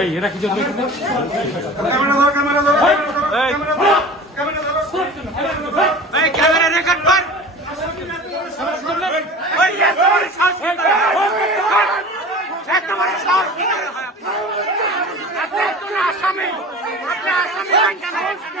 এই এটা কিছু ক্যামেরা ধর ক্যামেরা ধর ক্যামেরা ধর ক্যামেরা ধর এই ক্যামেরা রেকর্ড কর ওই এসবরে শ্বাস এতবারে শ্বাস আপনি তো আসামি আপনি আসামি ক্যামেরা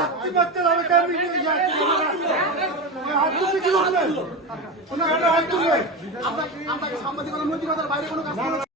সাংবাদিকতার বাইরে কোনো কাজ